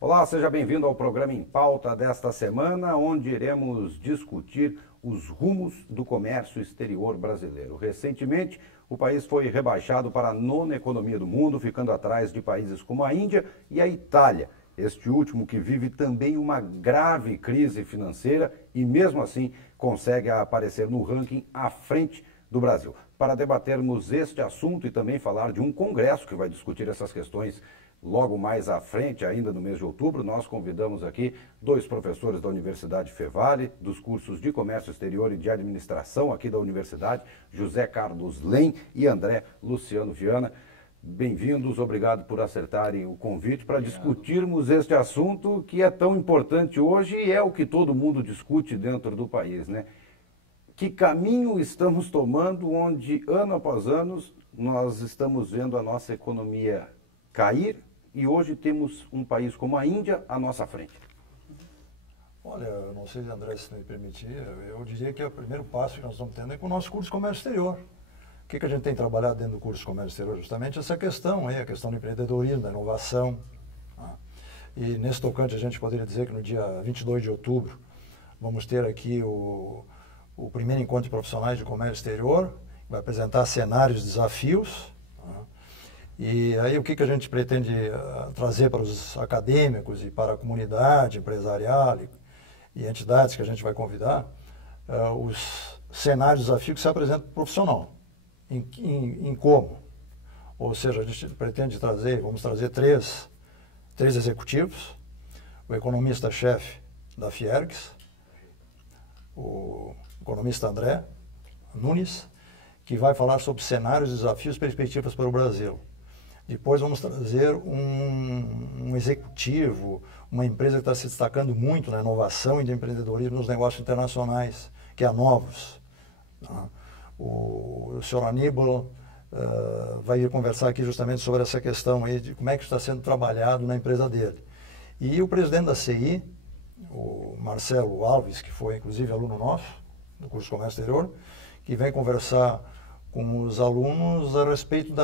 Olá, seja bem-vindo ao programa Em Pauta desta semana, onde iremos discutir os rumos do comércio exterior brasileiro. Recentemente, o país foi rebaixado para a nona economia do mundo, ficando atrás de países como a Índia e a Itália. Este último que vive também uma grave crise financeira e, mesmo assim, consegue aparecer no ranking à frente do Brasil. Para debatermos este assunto e também falar de um congresso que vai discutir essas questões logo mais à frente, ainda no mês de outubro, nós convidamos aqui dois professores da Universidade Fevale, dos cursos de Comércio Exterior e de Administração aqui da Universidade, José Carlos Lem e André Luciano Viana. Bem-vindos, obrigado por acertarem o convite para discutirmos este assunto que é tão importante hoje e é o que todo mundo discute dentro do país, né? Que caminho estamos tomando onde, ano após ano, nós estamos vendo a nossa economia cair e hoje temos um país como a Índia à nossa frente? Olha, eu não sei, André, se me permitir, eu diria que o primeiro passo que nós estamos tendo é com o nosso curso de Comércio Exterior. O que a gente tem trabalhado dentro do curso de Comércio Exterior? Justamente essa questão aí, a questão do empreendedorismo, da inovação. E nesse tocante a gente poderia dizer que no dia 22 de outubro vamos ter aqui o primeiro encontro de profissionais de comércio exterior, que vai apresentar cenários, desafios. E aí o que a gente pretende trazer para os acadêmicos e para a comunidade empresarial e entidades que a gente vai convidar, os cenários, desafios que se apresentam para o profissional. Em como? Ou seja, a gente pretende trazer, vamos trazer três executivos, o economista-chefe da Fiergs, o economista André Nunes, que vai falar sobre cenários, desafios e perspectivas para o Brasil. Depois vamos trazer um executivo, uma empresa que está se destacando muito na inovação e de empreendedorismo nos negócios internacionais, que é a Novos. O senhor Aníbal vai ir conversar aqui justamente sobre essa questão aí de como é que está sendo trabalhado na empresa dele. E o presidente da CI, o Marcelo Alves, que foi inclusive aluno nosso do curso de Comércio Exterior, que vem conversar com os alunos a respeito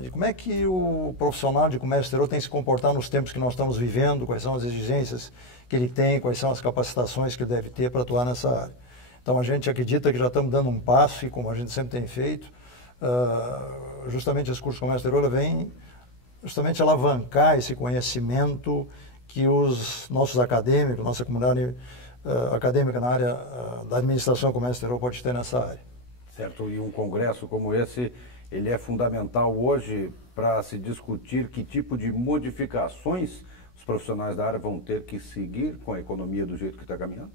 de como é que o profissional de comércio exterior tem que se comportar nos tempos que nós estamos vivendo, quais são as exigências que ele tem, quais são as capacitações que ele deve ter para atuar nessa área. Então a gente acredita que já estamos dando um passo e como a gente sempre tem feito, justamente esse curso de comércio exterior vem justamente alavancar esse conhecimento que os nossos acadêmicos, nossa comunidade acadêmica na área da administração e comércio exterior pode ter nessa área. Certo, e um congresso como esse, ele é fundamental hoje para se discutir que tipo de modificações os profissionais da área vão ter que seguir com a economia do jeito que está caminhando?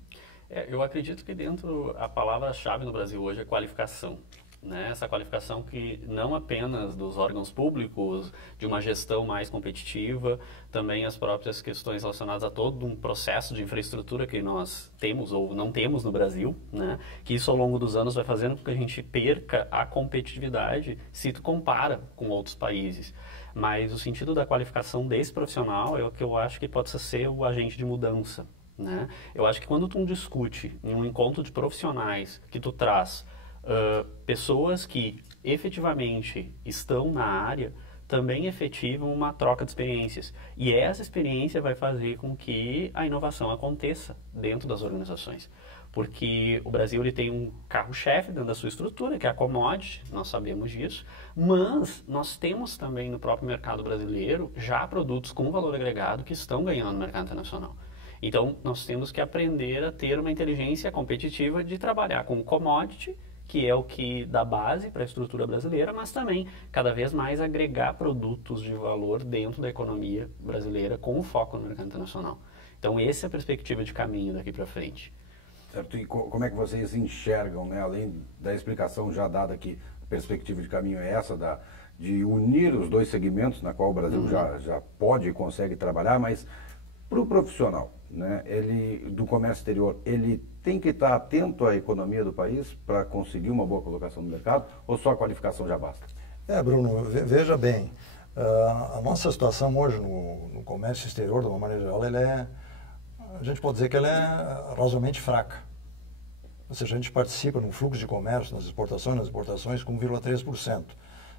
Eu acredito que dentro, a palavra-chave no Brasil hoje é qualificação. Né? Essa qualificação que não apenas dos órgãos públicos, de uma gestão mais competitiva, também as próprias questões relacionadas a todo um processo de infraestrutura que nós temos ou não temos no Brasil, né? Que isso ao longo dos anos vai fazendo com que a gente perca a competitividade se tu compara com outros países. Mas o sentido da qualificação desse profissional é o que eu acho que pode ser o agente de mudança. Né? Eu acho que quando tu discute em um encontro de profissionais que tu traz pessoas que efetivamente estão na área, também efetivam uma troca de experiências. E essa experiência vai fazer com que a inovação aconteça dentro das organizações. Porque o Brasil ele tem um carro-chefe dentro da sua estrutura, que é a commodity, nós sabemos disso, mas nós temos também no próprio mercado brasileiro já produtos com valor agregado que estão ganhando no mercado internacional. Então, nós temos que aprender a ter uma inteligência competitiva de trabalhar com commodity, que é o que dá base para a estrutura brasileira, mas também, cada vez mais, agregar produtos de valor dentro da economia brasileira com foco no mercado internacional. Então, essa é a perspectiva de caminho daqui para frente. Certo, e como é que vocês enxergam, né, além da explicação já dada aqui, a perspectiva de caminho é essa, de unir os dois segmentos, na qual o Brasil já pode e consegue trabalhar, mas para o profissional, né, do comércio exterior, ele tem que estar atento à economia do país para conseguir uma boa colocação no mercado, ou só a qualificação já basta? Bruno, veja bem, a nossa situação hoje no comércio exterior, de uma maneira geral, a gente pode dizer que ela é razoavelmente fraca. Ou seja, a gente participa no fluxo de comércio, nas exportações, com 1,3%.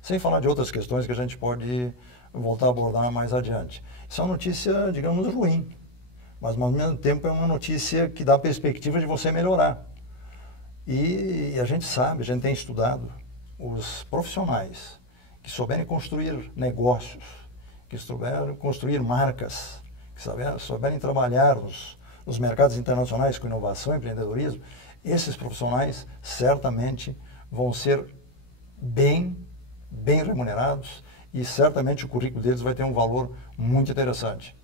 Sem falar de outras questões que a gente pode voltar a abordar mais adiante. Isso é uma notícia, digamos, ruim, mas ao mesmo tempo é uma notícia que dá perspectiva de você melhorar. E a gente sabe, a gente tem estudado, os profissionais que souberem construir negócios, que souberem construir marcas, que souberem trabalhar nos mercados internacionais com inovação e empreendedorismo, esses profissionais certamente vão ser bem remunerados e certamente o currículo deles vai ter um valor muito interessante.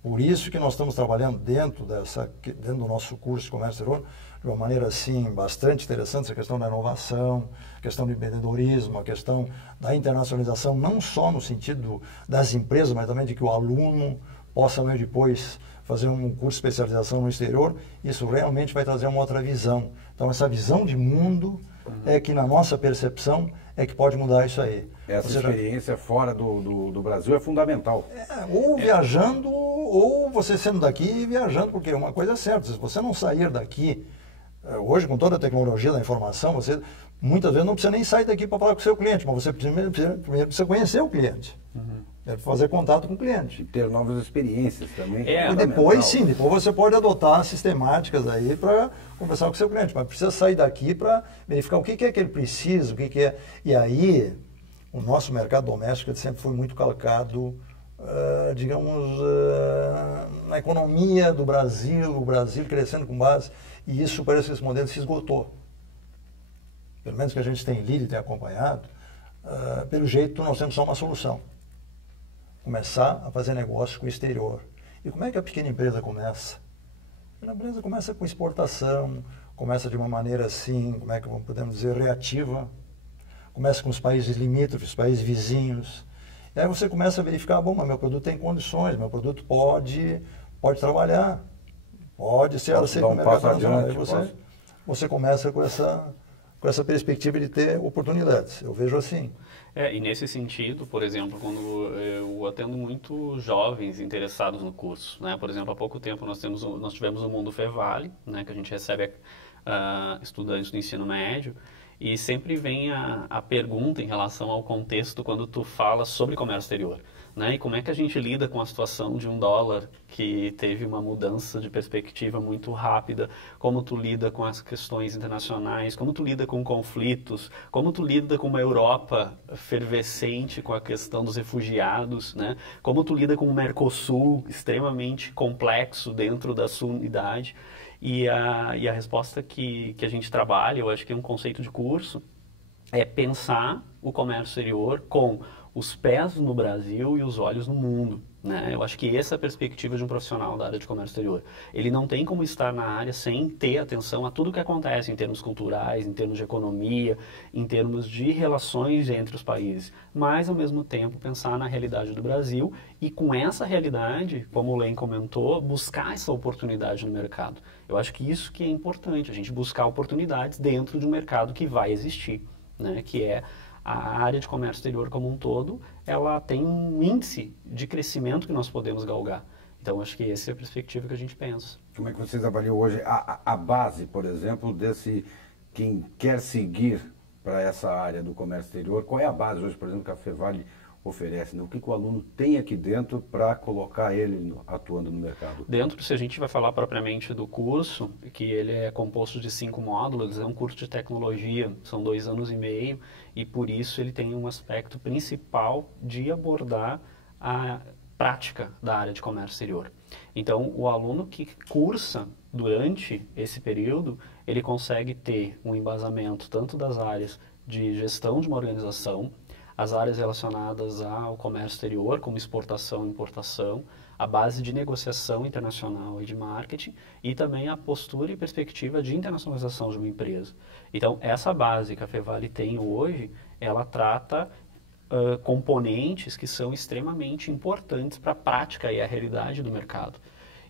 Por isso que nós estamos trabalhando dentro do nosso curso de comércio exterior de uma maneira assim bastante interessante, essa questão da inovação, a questão do empreendedorismo, a questão da internacionalização, não só no sentido das empresas, mas também de que o aluno possa depois fazer um curso de especialização no exterior. Isso realmente vai trazer uma outra visão. Então essa visão de mundo é que na nossa percepção é que pode mudar isso aí. Essa experiência fora do Brasil é fundamental. Ou viajando, ou você sendo daqui e viajando, porque uma coisa é certa, se você não sair daqui, hoje com toda a tecnologia da informação, você muitas vezes não precisa nem sair daqui para falar com o seu cliente, mas você primeiro precisa conhecer o cliente. Deve fazer contato com o cliente. E ter novas experiências também. E depois você pode adotar sistemáticas aí para conversar com o seu cliente, mas precisa sair daqui para verificar o que é que ele precisa, o que é. E aí, o nosso mercado doméstico sempre foi muito calcado, na economia do Brasil, o Brasil crescendo com base, e isso parece que esse modelo se esgotou. Pelo menos que a gente tem lido e tem acompanhado, pelo jeito nós temos só uma solução. Começar a fazer negócio com o exterior. E como é que a pequena empresa começa? A pequena empresa começa com exportação, começa de uma maneira assim, como é que podemos dizer, reativa, começa com os países limítrofes, os países vizinhos, e aí você começa a verificar, bom, mas meu produto tem condições, meu produto pode trabalhar, pode ser aceito no mercado internacional. Aí você começa com essa perspectiva de ter oportunidades, eu vejo assim. E nesse sentido, por exemplo, quando eu atendo muito jovens interessados no curso, né? Por exemplo, há pouco tempo nós tivemos o Mundo Fevale, né? Que a gente recebe estudantes do ensino médio, e sempre vem a pergunta em relação ao contexto quando tu fala sobre comércio exterior. Né? E como é que a gente lida com a situação de um dólar que teve uma mudança de perspectiva muito rápida, como tu lida com as questões internacionais, como tu lida com conflitos, como tu lida com uma Europa fervescente com a questão dos refugiados, né? Como tu lida com o Mercosul extremamente complexo dentro da sua unidade. E a resposta que a gente trabalha, eu acho que é um conceito de curso, é pensar o comércio exterior com os pés no Brasil e os olhos no mundo. Né? Eu acho que essa é a perspectiva de um profissional da área de comércio exterior. Ele não tem como estar na área sem ter atenção a tudo que acontece em termos culturais, em termos de economia, em termos de relações entre os países, mas ao mesmo tempo pensar na realidade do Brasil e com essa realidade, como o Len comentou, buscar essa oportunidade no mercado. Eu acho que isso que é importante, a gente buscar oportunidades dentro de um mercado que vai existir, né? Que é a área de comércio exterior como um todo, ela tem um índice de crescimento que nós podemos galgar. Então, acho que essa é a perspectiva que a gente pensa. Como é que vocês avaliam hoje a base, por exemplo, quem quer seguir para essa área do comércio exterior? Qual é a base hoje, por exemplo, que a Fevale oferece? Né? O que o aluno tem aqui dentro para colocar ele atuando no mercado? Dentro, se a gente vai falar propriamente do curso, que ele é composto de 5 módulos, é um curso de tecnologia, são 2 anos e meio, e por isso ele tem um aspecto principal de abordar a prática da área de comércio exterior. Então, o aluno que cursa durante esse período, ele consegue ter um embasamento tanto das áreas de gestão de uma organização, as áreas relacionadas ao comércio exterior, como exportação e importação, a base de negociação internacional e de marketing, e também a postura e perspectiva de internacionalização de uma empresa. Então, essa base que a Fevale tem hoje, ela trata componentes que são extremamente importantes para a prática e a realidade do mercado.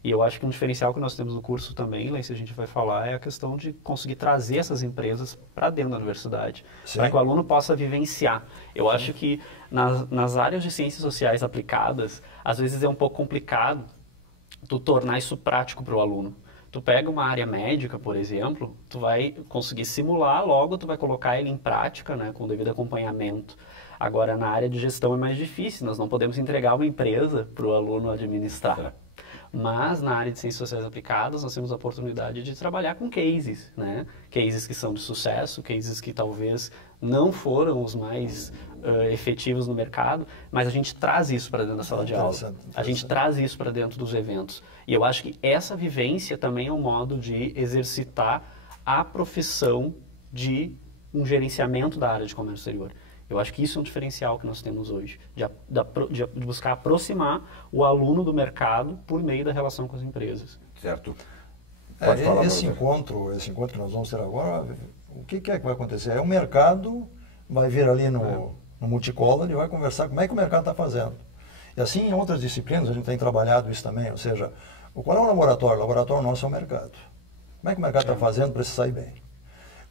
E eu acho que um diferencial que nós temos no curso também, lá se a gente vai falar, é a questão de conseguir trazer essas empresas para dentro da universidade, para que o aluno possa vivenciar. Eu acho que nas áreas de ciências sociais aplicadas, às vezes é um pouco complicado tu tornar isso prático para o aluno. Tu pega uma área médica, por exemplo, tu vai conseguir simular, logo tu vai colocar ele em prática, né, com o devido acompanhamento. Agora, na área de gestão é mais difícil, nós não podemos entregar uma empresa para o aluno administrar. Mas na área de ciências sociais aplicadas, nós temos a oportunidade de trabalhar com cases, né? Cases que são de sucesso, cases que talvez não foram os mais efetivos no mercado, mas a gente traz isso para dentro da sala de aula. A gente traz isso para dentro dos eventos. E eu acho que essa vivência também é um modo de exercitar a profissão de um gerenciamento da área de comércio exterior. Eu acho que isso é um diferencial que nós temos hoje, de buscar aproximar o aluno do mercado por meio da relação com as empresas. Certo. Pode falar, esse encontro que nós vamos ter agora, o que é que vai acontecer? O mercado vai vir ali no Multicolor e vai conversar como é que o mercado está fazendo. E assim, em outras disciplinas, a gente tem trabalhado isso também, ou seja, qual é o laboratório? O laboratório nosso é o mercado. Como é que o mercado está fazendo para se sair bem?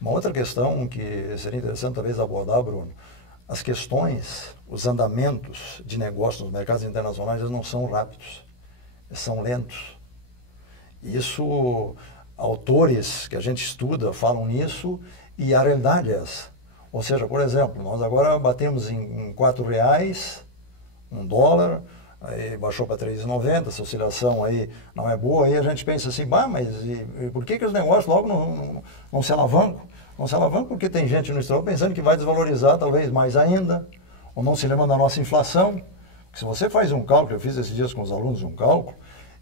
Uma outra questão que seria interessante talvez abordar, Bruno, as questões, os andamentos de negócio nos mercados internacionais, eles não são rápidos, eles são lentos. Isso, autores que a gente estuda falam nisso e a realidade é essa. Ou seja, por exemplo, nós agora batemos em R$4, $1, aí baixou para 3,90, essa oscilação aí não é boa, aí a gente pensa assim, mas e por que os negócios logo não se alavancam? Não se alavancam porque tem gente no exterior pensando que vai desvalorizar talvez mais ainda, ou não se lembra da nossa inflação. Porque se você faz um cálculo, eu fiz esses dias com os alunos um cálculo,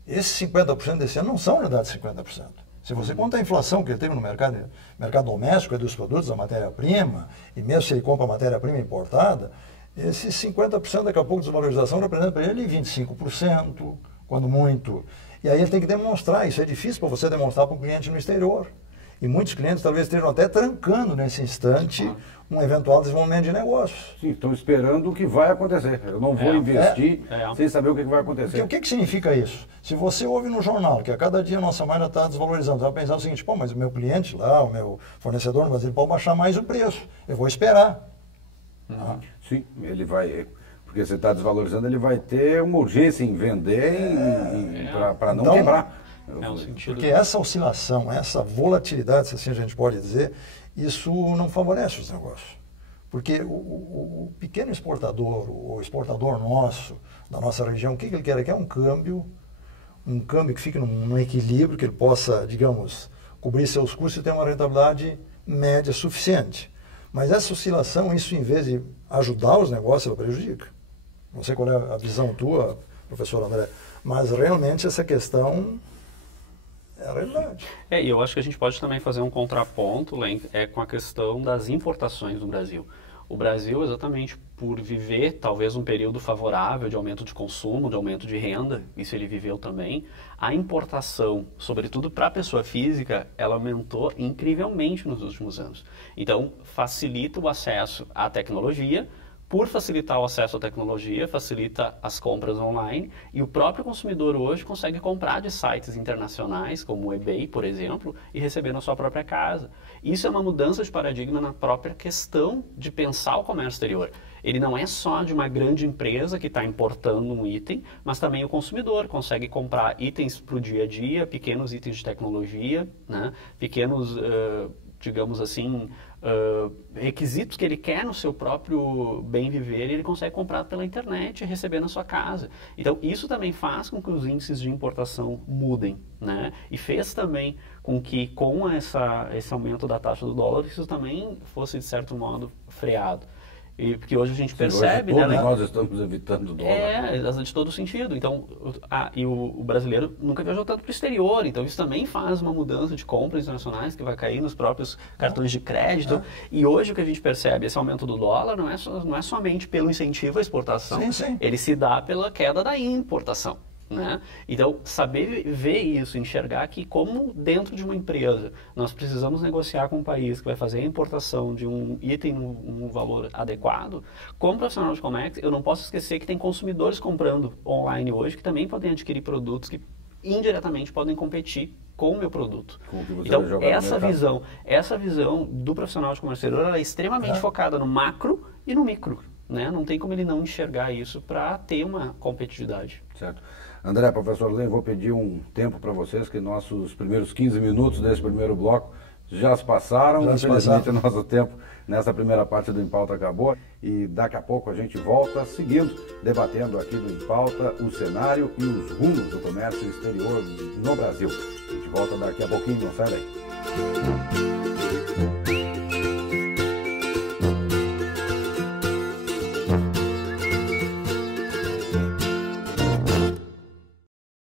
esses 50% desse ano não são na verdade 50%. Se você conta a inflação que ele teve no mercado doméstico, dos produtos, da matéria-prima, e mesmo se ele compra matéria-prima importada, esses 50% daqui a pouco de desvalorização representa para ele 25%, quando muito. E aí ele tem que demonstrar, isso é difícil para você demonstrar para um cliente no exterior. E muitos clientes talvez estejam até trancando nesse instante um eventual desenvolvimento de negócios. Sim, estão esperando o que vai acontecer. Eu não vou investir sem saber o que vai acontecer. Porque o que significa isso? Se você ouve no jornal que a cada dia a nossa moeda está desvalorizando, você vai pensar o seguinte, mas o meu cliente lá, o meu fornecedor no Brasil pode baixar mais o preço. Eu vou esperar. Sim, ele vai... Porque você está desvalorizando, ele vai ter uma urgência em vender para não quebrar. Porque essa oscilação, essa volatilidade, se assim a gente pode dizer, isso não favorece os negócios. Porque o pequeno exportador, o exportador nosso, da nossa região, o que ele quer? Ele quer um câmbio que fique num equilíbrio, que ele possa, digamos, cobrir seus custos e ter uma rentabilidade média suficiente. Mas essa oscilação, isso em vez de ajudar os negócios, ela prejudica. Não sei qual é a visão tua, professor André, mas realmente essa questão... é a realidade. E eu acho que a gente pode também fazer um contraponto com a questão das importações no Brasil. O Brasil, exatamente por viver talvez um período favorável de aumento de consumo, de aumento de renda, isso ele viveu também, a importação, sobretudo para a pessoa física, ela aumentou incrivelmente nos últimos anos. Então, facilita o acesso à tecnologia. Por facilitar o acesso à tecnologia, facilita as compras online e o próprio consumidor hoje consegue comprar de sites internacionais, como o eBay, por exemplo, e receber na sua própria casa. Isso é uma mudança de paradigma na própria questão de pensar o comércio exterior. Ele não é só de uma grande empresa que está importando um item, mas também o consumidor consegue comprar itens para o dia a dia, pequenos itens de tecnologia, né? Pequenos, digamos assim, requisitos que ele quer no seu próprio bem viver, e ele consegue comprar pela internet e receber na sua casa. Então, isso também faz com que os índices de importação mudem, né? E fez também com que, com esse aumento da taxa do dólar, isso também fosse, de certo modo, freado. Porque hoje a gente percebe... Hoje nós estamos evitando o dólar. De todo sentido. Então, o brasileiro nunca viajou tanto para o exterior, então isso também faz uma mudança de compras internacionais que vai cair nos próprios cartões de crédito. E hoje o que a gente percebe, esse aumento do dólar não é somente pelo incentivo à exportação, ele se dá pela queda da importação. Né? Então, saber ver isso, enxergar que como dentro de uma empresa nós precisamos negociar com um país que vai fazer a importação de um item num valor adequado, como profissional de comércio, eu não posso esquecer que tem consumidores comprando online hoje que também podem adquirir produtos que indiretamente podem competir com o meu produto. Então, essa visão do profissional de comércio exterior ela é extremamente focada no macro e no micro. Né? Não tem como ele não enxergar isso para ter uma competitividade. Certo. André, professor Lê, vou pedir um tempo para vocês, que nossos primeiros 15 minutos desse primeiro bloco já se passaram. Infelizmente, o nosso tempo nessa primeira parte do Em Pauta acabou. E daqui a pouco a gente volta seguindo, debatendo aqui no Em Pauta o cenário e os rumos do comércio exterior no Brasil. A gente volta daqui a pouquinho, não sai daí.